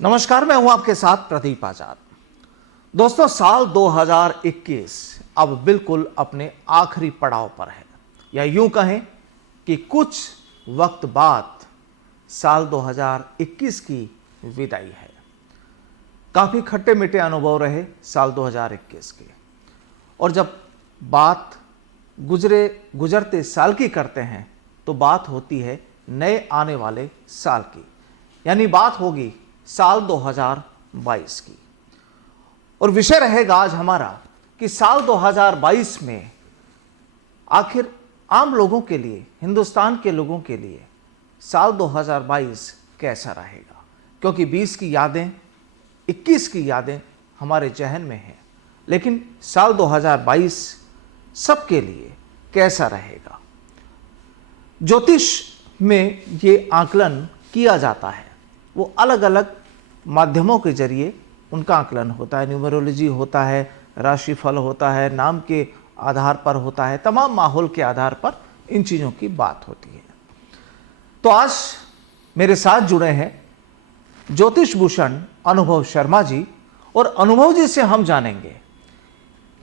नमस्कार, मैं हूं आपके साथ प्रदीप आजाद। दोस्तों, साल 2021 अब बिल्कुल अपने आखिरी पड़ाव पर है, या यूं कहें कि कुछ वक्त बाद साल 2021 की विदाई है। काफी खट्टे मीठे अनुभव रहे साल 2021 के, और जब बात गुजरते साल की करते हैं तो बात होती है नए आने वाले साल की, यानी बात होगी साल 2022 की। और विषय रहेगा आज हमारा कि साल 2022 में आखिर आम लोगों के लिए, हिंदुस्तान के लोगों के लिए साल 2022 कैसा रहेगा, क्योंकि 20 की यादें, 21 की यादें हमारे जहन में हैं, लेकिन साल 2022 सबके लिए कैसा रहेगा। ज्योतिष में ये आकलन किया जाता है, वो अलग अलग माध्यमों के जरिए उनका आकलन होता है। न्यूमरोलॉजी होता है, राशिफल होता है, नाम के आधार पर होता है, तमाम माहौल के आधार पर इन चीज़ों की बात होती है। तो आज मेरे साथ जुड़े हैं ज्योतिष भूषण अनुभव शर्मा जी, और अनुभव जी से हम जानेंगे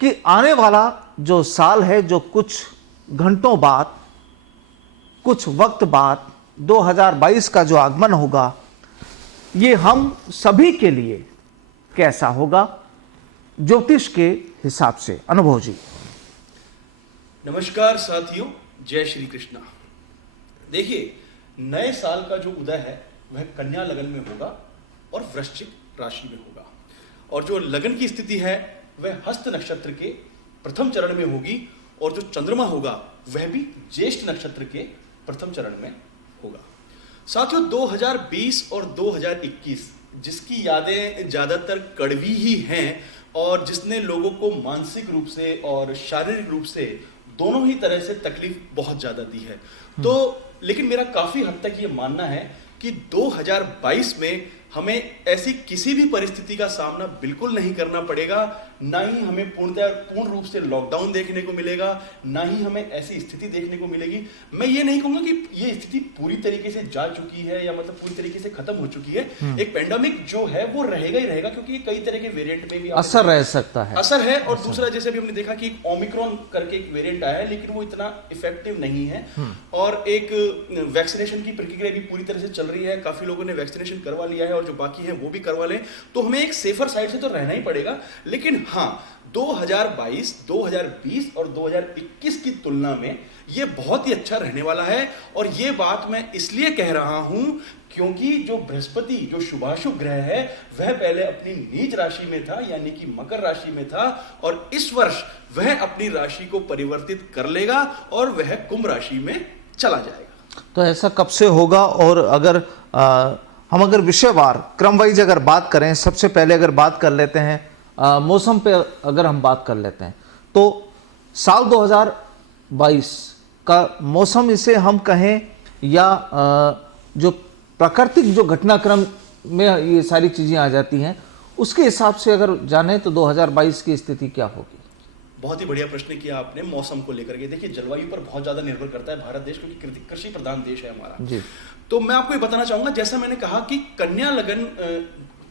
कि आने वाला जो साल है, जो कुछ घंटों बाद, कुछ वक्त बाद 2022 का जो आगमन होगा, ये हम सभी के लिए कैसा होगा ज्योतिष के हिसाब से। अनुभव जी। नमस्कार साथियों, जय श्री कृष्णा। देखिए, नए साल का जो उदय है वह कन्या लगन में होगा और वृश्चिक राशि में होगा, और जो लगन की स्थिति है वह हस्त नक्षत्र के प्रथम चरण में होगी, और जो चंद्रमा होगा वह भी ज्येष्ठ नक्षत्र के प्रथम चरण में होगा। साथियों, 2020 और 2021 जिसकी यादें ज्यादातर कड़वी ही हैं, और जिसने लोगों को मानसिक रूप से और शारीरिक रूप से दोनों ही तरह से तकलीफ बहुत ज्यादा दी है। तो लेकिन मेरा काफी हद तक ये मानना है कि 2022 में हमें ऐसी किसी भी परिस्थिति का सामना बिल्कुल नहीं करना पड़ेगा, ना ही हमें पूर्ण रूप से लॉकडाउन देखने को मिलेगा, ना ही हमें ऐसी स्थिति देखने को मिलेगी। मैं ये नहीं कहूंगा कि ये स्थिति पूरी तरीके से जा चुकी है या मतलब पूरी तरीके से खत्म हो चुकी है। एक पेंडेमिक जो है वो रहेगा ही रहेगा, क्योंकि कई तरह के वेरिएंट में भी असर रह सकता है, असर है। और दूसरा, जैसे भी हमने देखा कि ओमिक्रॉन करके एक वेरिएंट आया है, लेकिन वो इतना इफेक्टिव नहीं है, और एक वैक्सीनेशन की प्रक्रिया भी पूरी तरह से चल रही है। काफी लोगों ने वैक्सीनेशन करवा लिया है, और जो बाकी है वो भी करवा लें। तो हमें एक सेफर साइड से तो रहना ही पड़ेगा। लेकिन हाँ, 2022, 2020 और 2021 की तुलना में ये बहुत ही अच्छा रहने वाला है। और ये बात मैं इसलिए कह रहा हूं क्योंकि जो बृहस्पति, जो शुभाशुभ ग्रह है, वह पहले अपनी नीच राशि में था, यानी कि मकर राशि में था, और इस वर्ष वह अपनी राशि को परिवर्तित कर लेगा और वह कुंभ राशि में चला जाएगा। तो ऐसा कब से होगा? और अगर हम अगर विषयवार क्रम वाइज अगर बात करें, सबसे पहले अगर बात कर लेते हैं मौसम पे, अगर हम बात कर लेते हैं तो साल 2022 का मौसम, इसे हम कहें, या जो प्राकृतिक जो घटनाक्रम में ये सारी चीज़ें आ जाती हैं, उसके हिसाब से अगर जाने तो 2022 की स्थिति क्या होगी? बहुत ही बढ़िया प्रश्न किया आपने मौसम को लेकर के। देखिए, जलवायु पर बहुत ज्यादा निर्भर करता है भारत देश, क्योंकि कृषि प्रधान देश है हमारा जी। तो मैं आपको ये बताना चाहूंगा, जैसा मैंने कहा कि कन्या लगन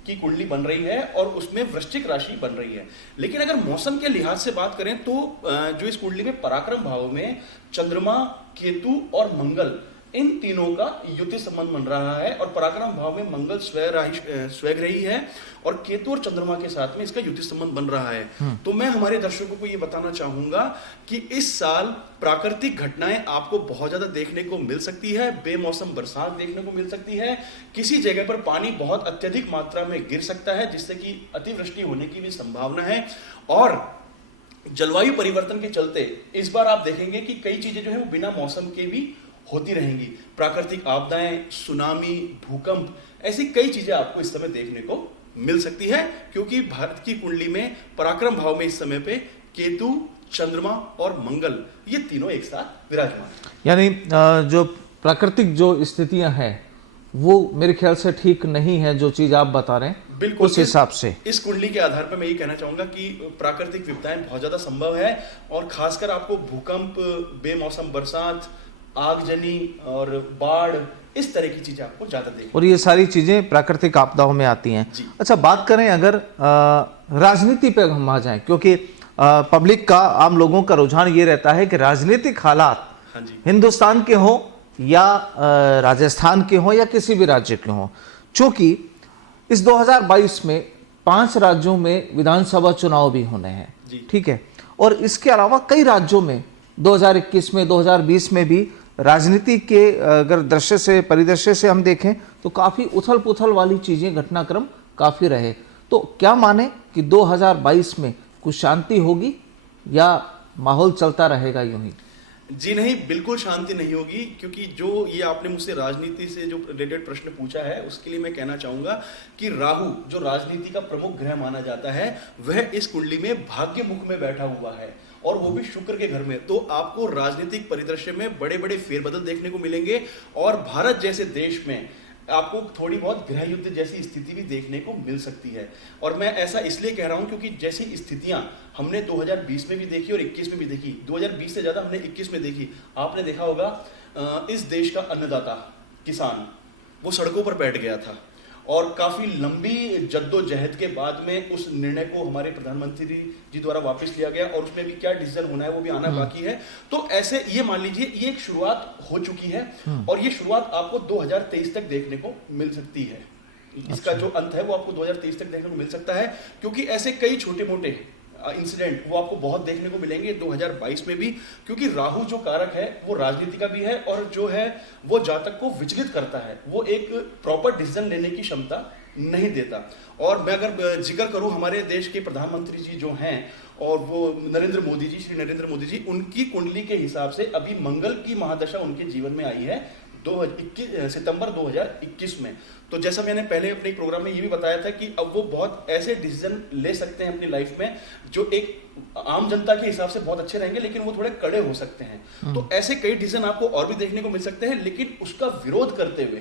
की कुंडली बन रही है और उसमें वृश्चिक राशि बन रही है। लेकिन अगर मौसम के लिहाज से बात करें तो जो इस कुंडली में पराक्रम भाव में चंद्रमा, केतु और मंगल, इन तीनों का युति संबंध बन रहा है। और पराक्रम भाव में मंगल स्वग्रही है, और केतु और चंद्रमा के साथ में इसका युति संबंध बन रहा है। तो मैं हमारे दर्शकों को ये बताना चाहूंगा कि इस साल प्राकृतिक घटनाएं आपको बहुत ज्यादा देखने को मिल सकती है। बेमौसम बरसात देखने को मिल सकती है, किसी जगह पर पानी बहुत अत्यधिक मात्रा में गिर सकता है, जिससे कि अतिवृष्टि होने की भी संभावना है। और जलवायु परिवर्तन के चलते इस बार आप देखेंगे कि कई चीजें जो है वो बिना मौसम के भी होती रहेंगी। प्राकृतिक आपदाएं, सुनामी, भूकंप, ऐसी कई चीजें आपको इस समय देखने को मिल सकती है, क्योंकि भारत की कुंडली में पराक्रम भाव में इस समय पे केतु, चंद्रमा और मंगल, ये तीनों एक साथ विराजमान। यानी जो प्राकृतिक जो स्थितियां हैं वो मेरे ख्याल से ठीक नहीं है, जो चीज आप बता रहे हैं। बिल्कुल उस हिसाब से इस कुंडली के आधार पर मैं ये कहना चाहूंगा कि प्राकृतिक विपदाएं बहुत ज्यादा संभव है, और खासकर आपको भूकंप, बेमौसम बरसात, आगजनी और बाढ़, इस तरह की चीजें आपको ज्यादा देखने। और ये सारी चीजें प्राकृतिक आपदाओं में आती हैं। जी। अच्छा, बात करें अगर राजनीति पे हम आ जाएं, क्योंकि पब्लिक का, आम लोगों का रुझान ये रहता है कि राजनीतिक हालात हाँ जी। हिंदुस्तान के हों या राजस्थान के हों या किसी भी राज्य के हों, चूंकि इस 2022 में 5 राज्यों में विधानसभा चुनाव भी होने हैं, ठीक है, और इसके अलावा कई राज्यों में 2021 में 2020 में भी राजनीति के अगर परिदृश्य से हम देखें तो काफ़ी उथल पुथल वाली चीज़ें, घटनाक्रम काफ़ी रहे। तो क्या माने कि 2022 में कुछ शांति होगी या माहौल चलता रहेगा यूं ही? जी नहीं, बिल्कुल शांति नहीं होगी, क्योंकि जो ये आपने मुझसे राजनीति से जो रिलेटेड प्रश्न पूछा है उसके लिए मैं कहना चाहूंगा कि राहु, जो राजनीति का प्रमुख ग्रह माना जाता है, वह इस कुंडली में भाग्य मुख में बैठा हुआ है, और वो भी शुक्र के घर में। तो आपको राजनीतिक परिदृश्य में बड़े बड़े फेरबदल देखने को मिलेंगे, और भारत जैसे देश में आपको थोड़ी बहुत गृह युद्ध जैसी स्थिति भी देखने को मिल सकती है। और मैं ऐसा इसलिए कह रहा हूं क्योंकि जैसी स्थितियां हमने 2020 में भी देखी और 21 में भी देखी, 2020 से ज्यादा हमने 21 में देखी। आपने देखा होगा इस देश का अन्नदाता किसान वो सड़कों पर बैठ गया था, और काफी लंबी जद्दोजहद के बाद में उस निर्णय को हमारे प्रधानमंत्री जी द्वारा वापस लिया गया, और उसमें भी क्या डिसीजन होना है वो भी आना बाकी है। तो ऐसे ये मान लीजिए ये एक शुरुआत हो चुकी है, और ये शुरुआत आपको 2023 तक देखने को मिल सकती है। इसका जो अंत है वो आपको 2023 तक देखने को मिल सकता है, क्योंकि ऐसे कई छोटे मोटे इंसिडेंट वो आपको बहुत देखने को मिलेंगे 2022 में भी, क्योंकि राहु जो कारक है वो राजनीति का भी है, और जो है वो जातक को विचलित करता है, वो एक प्रॉपर डिसीजन लेने की क्षमता नहीं देता। और मैं अगर जिक्र करूं हमारे देश के प्रधानमंत्री जी जो हैं, और वो नरेंद्र मोदी जी, श्री नरेंद्र मोदी जी, उनकी कुंडली के हिसाब से अभी मंगल की महादशा उनके जीवन में आई है सितंबर 2021 में। तो जैसा मैंने पहले अपने प्रोग्राम में ये भी बताया था कि अब वो बहुत ऐसे डिसीजन ले सकते हैं अपनी लाइफ में जो एक आम जनता के हिसाब से बहुत अच्छे रहेंगे, लेकिन वो थोड़े कड़े हो सकते हैं। तो ऐसे कई डिसीजन आपको और भी देखने को मिल सकते हैं, लेकिन उसका विरोध करते हुए,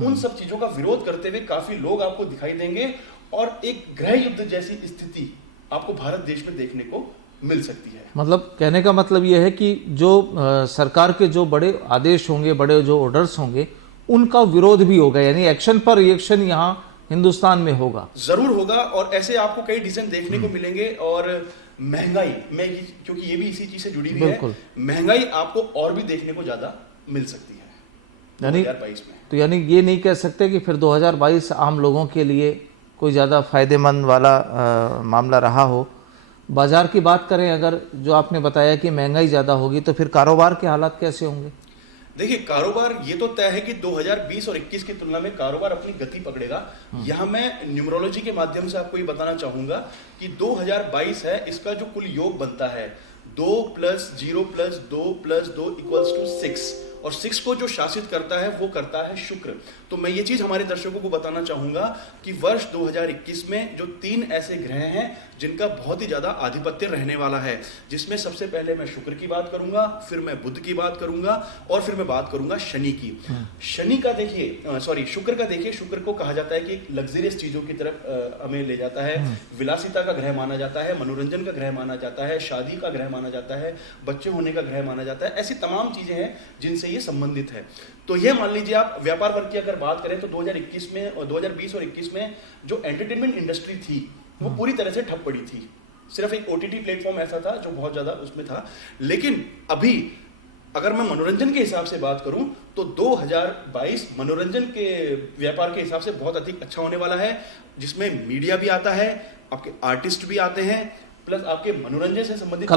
उन सब चीजों का विरोध करते हुए काफी लोग आपको दिखाई देंगे, और एक गृह युद्ध जैसी स्थिति आपको भारत देश में देखने को मिल सकती है। मतलब कहने का मतलब यह है कि जो सरकार के जो बड़े आदेश होंगे, बड़े जो ऑर्डर्स होंगे, उनका विरोध भी होगा, यानी एक्शन पर रिएक्शन यहाँ हिंदुस्तान में होगा, जरूर होगा। और ऐसे आपको कई डिसीजन देखने को मिलेंगे। और महंगाई में, क्योंकि ये भी इसी चीज से जुड़ी हुई है, महंगाई आपको और भी देखने को ज्यादा मिल सकती है यानी 2022 में। तो यानी ये नहीं कह सकते कि फिर 2022 आम लोगों के लिए कोई ज़्यादा फायदेमंद वाला मामला रहा हो। बाजार की बात करें अगर, जो आपने बताया कि महंगाई ज़्यादा होगी, तो फिर कारोबार के हालात कैसे होंगे? देखिए, कारोबार ये तो तय है कि 2020 और 21 की तुलना में कारोबार अपनी गति पकड़ेगा। यहाँ मैं न्यूमरोलॉजी के माध्यम से आपको ये बताना चाहूंगा कि 2022 है, इसका जो कुल योग बनता है 2 + 0 + 2 + 2 = 6, और 6 को जो शासित करता है वो करता है शुक्र। तो मैं ये चीज हमारे दर्शकों को बताना चाहूंगा कि वर्ष 2021 में जो 3 ऐसे ग्रह हैं जिनका बहुत ही ज्यादा आधिपत्य रहने वाला है, जिसमें सबसे पहले मैं शुक्र की बात करूंगा, फिर मैं बुध की बात करूंगा, और फिर मैं बात करूंगा शनि की। शनि का देखिए, शुक्र का देखिए, शुक्र को कहा जाता है कि लग्जरियस चीजों की तरफ हमें ले जाता है, विलासिता का ग्रह माना जाता है, मनोरंजन का ग्रह माना जाता है, शादी का ग्रह माना जाता है, बच्चे होने का ग्रह माना जाता है। ऐसी तमाम चीजें हैं जिनसे ये संबंधित है। तो ये मान लीजिए आप व्यापार वर्ग की अगर बात करें तो 2021 में और 2020 और 21 में जो एंटरटेनमेंट इंडस्ट्री थी वो पूरी तरह से ठप पड़ी थी। सिर्फ एक ओटीटी प्लेटफॉर्म ऐसा था जो बहुत ज्यादा उसमें था। लेकिन अभी अगर मैं मनोरंजन के हिसाब से बात करूं तो 2022 मनोरंजन के व्यापार के हिसाब से बहुत अधिक अच्छा होने वाला है, जिसमें मीडिया भी आता है, आपके आर्टिस्ट भी आते हैं, प्लस आपके मनोरंजन से संबंधित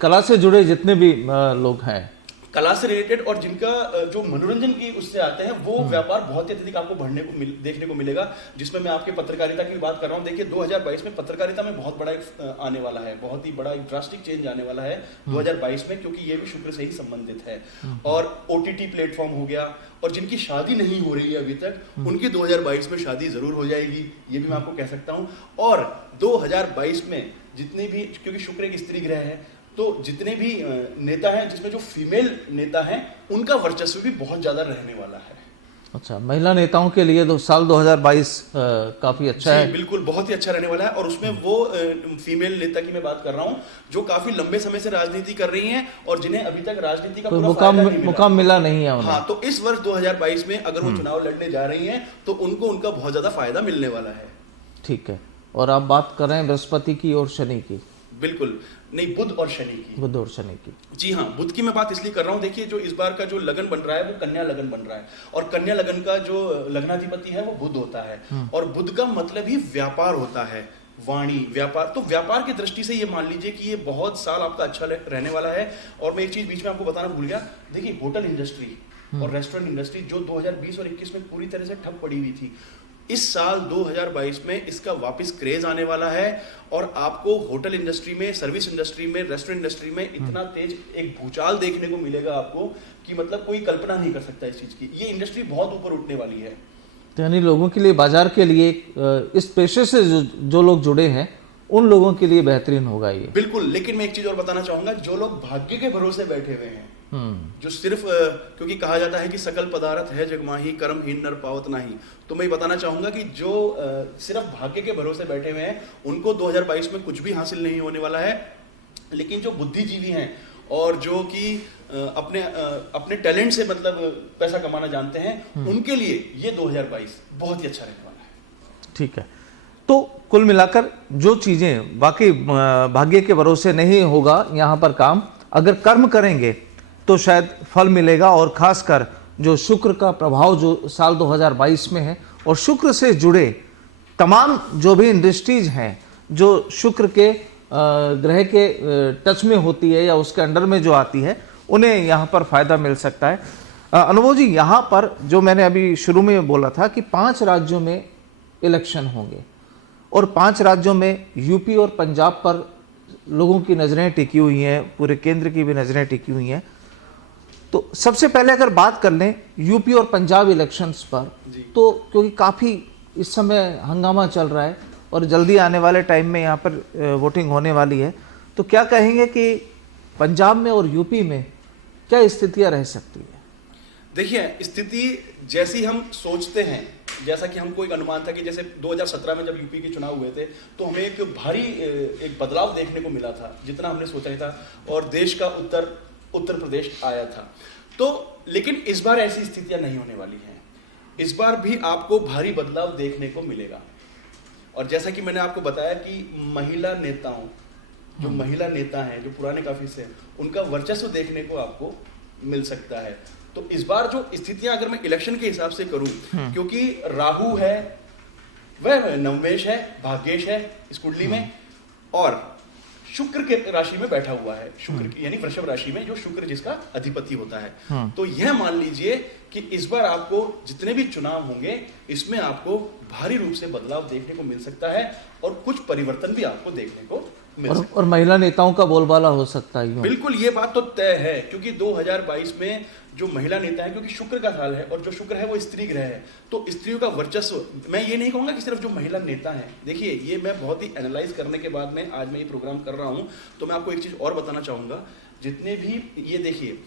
कला से जुड़े जितने भी लोग हैं, कला से रिलेटेड और जिनका जो मनोरंजन की उससे आते हैं, वो व्यापार बहुत ही अत्यधिक आपको देखने को मिलेगा। जिसमें मैं आपके पत्रकारिता की बात कर रहा हूँ। देखिए 2022 में पत्रकारिता में बहुत बड़ा एक आने वाला है, बहुत ही बड़ा एक ड्रास्टिक चेंज आने वाला है 2022 में, क्योंकि ये भी शुक्र से ही संबंधित है। और ओटीटी प्लेटफॉर्म हो गया, और जिनकी शादी नहीं हो रही है अभी तक, उनकी 2022 में शादी जरूर हो जाएगी, ये भी मैं आपको कह सकता हूँ। और 2022 में जितने भी, क्योंकि शुक्र एक स्त्री ग्रह है, तो जितने भी नेता हैं, जिसमें जो फीमेल नेता हैं, उनका वर्चस्व भी बहुत ज्यादा रहने वाला है। अच्छा, महिला नेताओं के लिए साल 2022 काफी अच्छा है। बिल्कुल बहुत ही अच्छा रहने वाला है। और उसमें वो फीमेल नेता की मैं बात कर रहा हूँ जो काफी लंबे समय से राजनीति कर रही हैं और जिन्हें अभी तक राजनीति का कोई पूरा फायदा नहीं मिला। मुकाम मिला नहीं है उन्हें। हाँ, तो इस वर्ष 2022 में अगर वो चुनाव लड़ने जा रही हैं तो उनको उनका बहुत ज्यादा फायदा मिलने वाला है। ठीक है, और आप बात कर रहे हैं बृहस्पति की और शनि की। बिल्कुल नहीं, बुध और शनि की। बुध और शनि की, जी हाँ, बुध की मैं बात इसलिए कर रहा हूँ। देखिए, जो इस बार का जो लगन बन रहा है वो कन्या लगन बन रहा है और कन्या लगन का जो लग्नाधिपति है वो बुध होता है और बुध का मतलब ही व्यापार होता है, वाणी, व्यापार। तो व्यापार की दृष्टि से ये मान लीजिए कि ये बहुत साल आपका अच्छा रहने वाला है। और मैं एक चीज बीच में आपको बताना भूल गया, देखिए होटल इंडस्ट्री और रेस्टोरेंट इंडस्ट्री जो 2020 और 21 में पूरी तरह से ठप पड़ी हुई थी, इस साल 2022 में इसका वापस क्रेज आने वाला है और आपको होटल इंडस्ट्री में, सर्विस इंडस्ट्री में, रेस्टोरेंट इंडस्ट्री में इतना तेज एक भूचाल देखने को मिलेगा आपको कि मतलब कोई कल्पना नहीं कर सकता इस चीज की। ये इंडस्ट्री बहुत ऊपर उठने वाली है। तो यानी लोगों के लिए, बाजार के लिए, इस पेशे से जो लोग जुड़े हैं उन लोगों के लिए बेहतरीन होगा ये। बिल्कुल। लेकिन मैं एक चीज और बताना चाहूंगा, जो लोग भाग्य के भरोसे बैठे हुए हैं, जो सिर्फ क्योंकि कहा जाता है कि सकल पदार्थ है जगमाही, कर्महीन नर पावत नाही, तो मैं बताना चाहूंगा कि जो सिर्फ भाग्य के भरोसे बैठे हुए हैं उनको 2022 में कुछ भी हासिल नहीं होने वाला है। लेकिन जो बुद्धिजीवी हैं और जो कि अपने टैलेंट से मतलब पैसा कमाना जानते हैं, उनके लिए ये 2022 बहुत ही अच्छा रहने वाला है। ठीक है, तो कुल मिलाकर जो चीजें वाकई भाग्य के भरोसे नहीं होगा यहाँ पर काम, अगर कर्म करेंगे तो शायद फल मिलेगा। और खासकर जो शुक्र का प्रभाव जो साल 2022 में है और शुक्र से जुड़े तमाम जो भी इंडस्ट्रीज हैं जो शुक्र के ग्रह के टच में होती है या उसके अंडर में जो आती है, उन्हें यहाँ पर फायदा मिल सकता है। अनुभव जी, यहाँ पर जो मैंने अभी शुरू में बोला था कि 5 राज्यों में इलेक्शन होंगे और 5 राज्यों में यूपी और पंजाब पर लोगों की नज़रें टिकी हुई हैं, पूरे केंद्र की भी नज़रें टिकी हुई हैं। तो सबसे पहले अगर बात कर लें यूपी और पंजाब इलेक्शंस पर, तो क्योंकि काफ़ी इस समय हंगामा चल रहा है और जल्दी आने वाले टाइम में यहाँ पर वोटिंग होने वाली है, तो क्या कहेंगे कि पंजाब में और यूपी में क्या स्थितियाँ रह सकती है? देखिए, स्थिति जैसी हम सोचते हैं, जैसा कि हमको एक अनुमान था कि जैसे 2017 में जब यूपी के चुनाव हुए थे तो हमें एक भारी एक बदलाव देखने को मिला था, जितना हमने सोचा था, और देश का उत्तर प्रदेश आया था। तो लेकिन इस बार ऐसी स्थितियां नहीं होने वाली हैं। इस बार भी आपको भारी बदलाव देखने को मिलेगा। और जैसा कि मैंने आपको बताया कि महिला नेताओं, जो महिला नेता हैं, जो पुराने काफी से, उनका वर्चस्व देखने को आपको मिल सकता है। तो इस बार जो स्थितियां अगर मैं इलेक्शन के हिसाब से करूं, क्योंकि राहु है, वह नवमेश है, भाग्येश है इस कुंडली में, और शुक्र के राशि में बैठा हुआ है, शुक्र यानी वृषभ राशि में, जो शुक्र जिसका अधिपति होता है। तो यह मान लीजिए कि इस बार आपको जितने भी चुनाव होंगे इसमें आपको भारी रूप से बदलाव देखने को मिल सकता है और कुछ परिवर्तन भी आपको देखने को मिल सकता है। और महिला नेताओं का बोलबाला हो सकता है। बिल्कुल, ये बात तो तय है, क्योंकि 2022 में जो महिला नेता है, क्योंकि शुक्र का साल है और जो शुक्र है वो स्त्री ग्रह है, तो स्त्रियों का वर्चस्व, मैं ये नहीं कहूंगा कि सिर्फ जो महिला नेता हैं। देखिए, ये मैं बहुत ही एनालाइज करने के बाद में आज मैं ये प्रोग्राम कर रहा हूं, तो मैं आपको एक चीज और बताना चाहूंगा। जितने भी ये देखिए,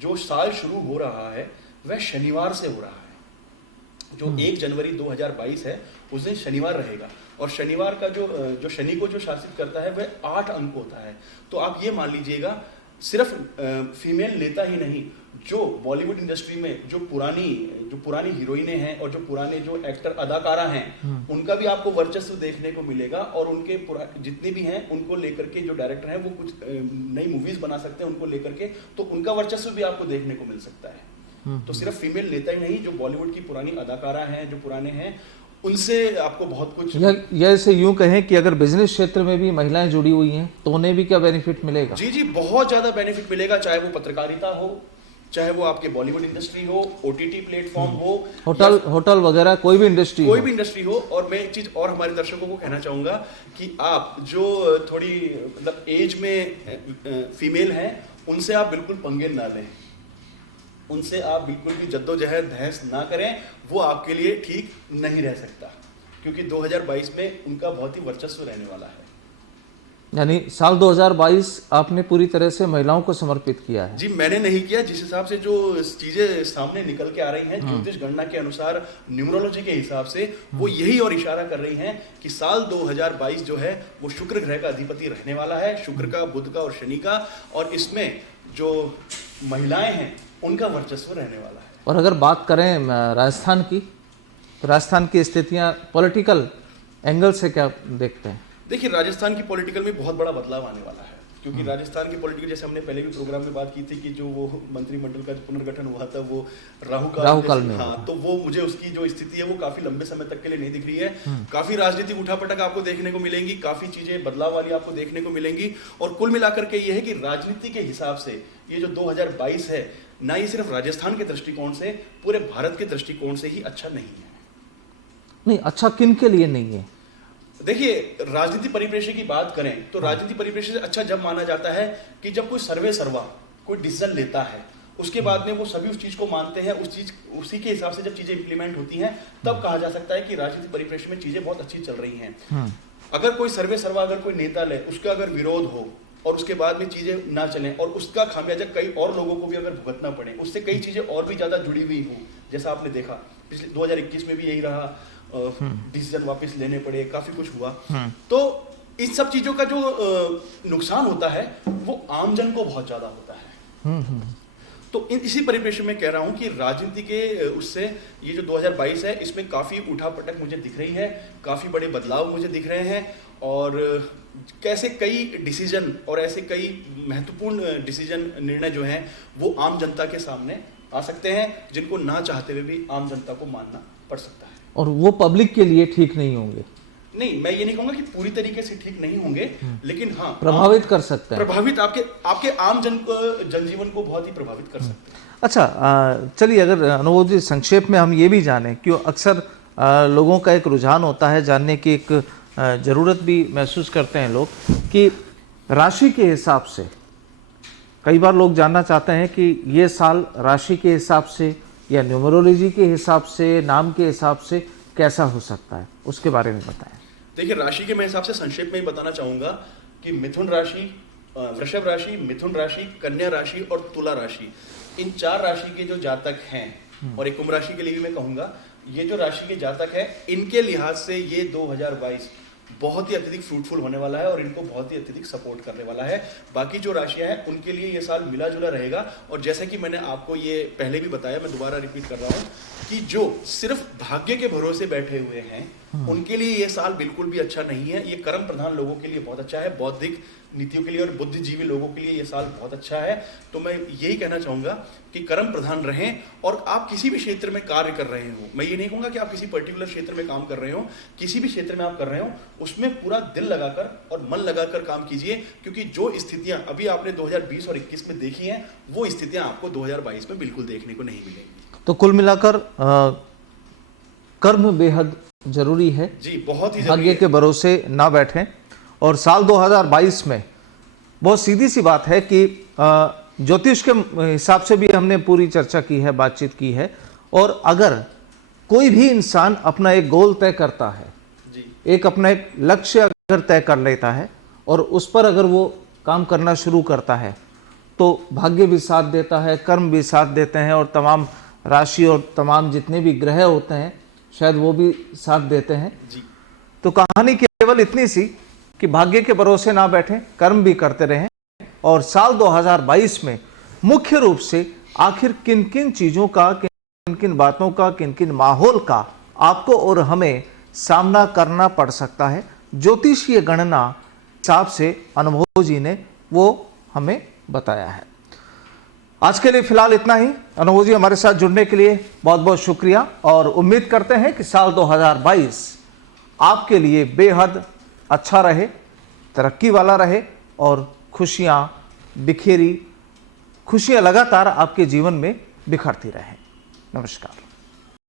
जो साल शुरू हो रहा है वह शनिवार से हो रहा है। जो 1 जनवरी 2022 है उस दिन शनिवार रहेगा, और शनिवार का जो शनि को जो शासित करता है वह 8 अंक होता है। तो आप ये मान लीजिएगा, सिर्फ फीमेल नेता ही नहीं, जो बॉलीवुड इंडस्ट्री में जो पुरानी हीरोइनें हैं और जो पुराने जो एक्टर अदाकारा हैं, उनका भी आपको वर्चस्व देखने को मिलेगा। और उनके जितने भी हैं उनको लेकर के जो डायरेक्टर हैं वो कुछ नई मूवीज बना सकते हैं उनको लेकर के, तो उनका वर्चस्व भी आपको देखने को मिल सकता है। तो सिर्फ फीमेल नेता ही नहीं, जो बॉलीवुड की पुरानी अदाकारा हैं, जो पुराने हैं, उनसे आपको बहुत कुछ, या इसे यूं कहें कि अगर बिजनेस क्षेत्र में भी महिलाएं जुड़ी हुई हैं तो उन्हें भी क्या बेनिफिट मिलेगा? जी, बहुत ज्यादा बेनिफिट मिलेगा। चाहे वो पत्रकारिता हो, चाहे वो आपके बॉलीवुड इंडस्ट्री हो, OTT प्लेटफॉर्म हो, होटल वगैरह, कोई भी इंडस्ट्री हो। और मैं एक चीज और हमारे दर्शकों को कहना चाहूंगा कि आप जो थोड़ी मतलब एज में फीमेल हैं, उनसे आप बिल्कुल पंगे ना लें, उनसे आप बिल्कुल भी जद्दोजहद बहस ना करें, वो आपके लिए ठीक नहीं रह सकता, क्योंकि 2022 में उनका बहुत ही वर्चस्व रहने वाला है। यानी साल 2022 आपने पूरी तरह से महिलाओं को समर्पित किया है। जी मैंने नहीं किया, जिस हिसाब से जो चीजें सामने निकल के आ रही हैं ज्योतिष गणना के अनुसार, न्यूमरोलॉजी के हिसाब से, वो यही और इशारा कर रही हैं कि साल 2022 जो है वो शुक्र ग्रह का अधिपति रहने वाला है, शुक्र का, बुध का और शनि का, और इसमें जो महिलाएं हैं उनका वर्चस्व रहने वाला है। और अगर बात करें राजस्थान की, तो राजस्थान की स्थितियां पॉलिटिकल एंगल से क्या देखते हैं? देखिए राजस्थान की पॉलिटिकल में बहुत बड़ा बदलाव आने वाला है, क्योंकि राजस्थान की पॉलिटिकल, जैसे हमने पहले भी प्रोग्राम में बात की थी कि जो वो मंत्रिमंडल का पुनर्गठन हुआ था वो राहु काल में, हाँ, तो वो मुझे उसकी जो स्थिति है वो काफी लंबे समय तक के लिए नहीं दिख रही है। काफी राजनीतिक उठापटक आपको देखने को मिलेंगी, काफी चीजें बदलाव वाली आपको देखने को मिलेंगी, और कुल मिलाकर के ये है कि राजनीति के हिसाब से ये जो 2022 है, ना ये सिर्फ राजस्थान के दृष्टिकोण से, पूरे भारत के दृष्टिकोण से ही अच्छा नहीं है। नहीं, अच्छा किन के लिए नहीं है? देखिए राजनीति परिप्रेक्ष्य की बात करें तो राजनीति परिप्रेक्ष्य से अच्छा जब माना जाता है कि जब कोई सर्वा कोई डिसीजन लेता है, उसके बाद में वो सभी उस चीज को मानते हैं, उसी के हिसाब से जब चीजें इंप्लीमेंट होती हैं, तब कहा जा सकता है कि राजनीति परिप्रेक्ष्य में चीजें बहुत अच्छी चल रही हैं। अगर कोई अगर कोई नेता ले, उसका अगर विरोध हो और उसके बाद में चीजें ना चलें और उसका खामियाजा कई और लोगों को भी अगर भुगतना पड़े, उससे कई चीजें और भी ज्यादा जुड़ी हुई हो, जैसा आपने देखा पिछले 2021 में भी यही रहा, डिसीजन वापस लेने पड़े, काफी कुछ हुआ। तो इन सब चीजों का जो नुकसान होता है वो आमजन को बहुत ज्यादा होता है। तो इसी परिप्रेक्ष्य में कह रहा हूं कि राजनीति के उससे ये जो 2022 है, इसमें काफी उठापटक मुझे दिख रही है, काफी बड़े बदलाव मुझे दिख रहे हैं, और कैसे कई डिसीजन और ऐसे कई महत्वपूर्ण डिसीजन, निर्णय जो हैं वो आम जनता के सामने आ सकते हैं, जिनको ना चाहते हुए भी आम जनता को मानना पड़ सकता है। और वो पब्लिक के लिए ठीक नहीं होंगे? नहीं, मैं ये नहीं कहूंगा कि पूरी तरीके से ठीक नहीं होंगे, लेकिन हाँ प्रभावित कर सकते हैं, प्रभावित आपके आम जनजीवन को बहुत ही प्रभावित कर सकते हैं। अच्छा, चलिए अगर अनुभव जी संक्षेप में हम ये भी जानें, क्यों अक्सर लोगों का एक रुझान होता है, जानने की एक ज़रूरत भी महसूस करते हैं लोग कि राशि के हिसाब से, कई बार लोग जानना चाहते हैं कि ये साल राशि के हिसाब से या न्यूमरोलॉजी के हिसाब से, नाम के हिसाब से कैसा हो सकता है, उसके बारे में बताएं। देखिए राशि के मैं हिसाब से संक्षेप में ही बताना चाहूंगा कि मिथुन राशि, वृषभ राशि, मिथुन राशि, कन्या राशि और तुला राशि, इन 4 राशि के जो जातक हैं, और एक कुंभ राशि के लिए भी मैं कहूंगा, ये जो राशि के जातक हैं, इनके लिहाज से ये 2022 बहुत ही अत्यधिक फ्रूटफुल होने वाला है और इनको बहुत ही अत्यधिक सपोर्ट करने वाला है। बाकी जो राशियां हैं उनके लिए ये साल मिला जुला रहेगा, और जैसे कि मैंने आपको ये पहले भी बताया, मैं दोबारा रिपीट कर रहा हूं कि जो सिर्फ भाग्य के भरोसे बैठे हुए हैं उनके लिए ये साल बिल्कुल भी अच्छा नहीं है। ये कर्म प्रधान लोगों के लिए बहुत अच्छा है, बौद्धिक नीतियों के लिए और बुद्धिजीवी लोगों के लिए ये साल बहुत अच्छा है। तो मैं यही कहना चाहूंगा कि कर्म प्रधान रहें, और आप किसी भी क्षेत्र में कार्य कर रहे हो, मैं ये नहीं कहूंगा कि आप किसी पर्टिकुलर क्षेत्र में काम कर रहे हो, किसी भी क्षेत्र में आप कर रहे हो उसमें पूरा दिल लगाकर और मन लगाकर काम कीजिए, क्योंकि जो स्थितियां अभी आपने 2020 और 21 में देखी हैं, वो स्थितियां आपको 2022 में बिल्कुल देखने को नहीं मिलेंगी। तो कुल मिलाकर कर्म बेहद जरूरी है जी, बहुत ही भाग्य के भरोसे ना बैठें। और साल 2022 में बहुत सीधी सी बात है कि ज्योतिष के हिसाब से भी हमने पूरी चर्चा की है, बातचीत की है, और अगर कोई भी इंसान अपना एक गोल तय करता है जी, एक अपना एक लक्ष्य अगर तय कर लेता है और उस पर अगर वो काम करना शुरू करता है, तो भाग्य भी साथ देता है, कर्म भी साथ देते हैं, और तमाम राशि और तमाम जितने भी ग्रह होते हैं शायद वो भी साथ देते हैं जी। तो कहानी केवल इतनी सी कि भाग्य के भरोसे ना बैठें, कर्म भी करते रहें। और साल 2022 में मुख्य रूप से आखिर किन किन चीज़ों का, किन किन बातों का, किन किन माहौल का आपको और हमें सामना करना पड़ सकता है, ज्योतिषीय गणना हिसाब से अनुभव जी ने वो हमें बताया है। आज के लिए फिलहाल इतना ही। अनुभव जी, हमारे साथ जुड़ने के लिए बहुत बहुत शुक्रिया, और उम्मीद करते हैं कि साल 2022 आपके लिए बेहद अच्छा रहे, तरक्की वाला रहे, और खुशियां बिखेरी, खुशियां लगातार आपके जीवन में बिखरती रहें। नमस्कार।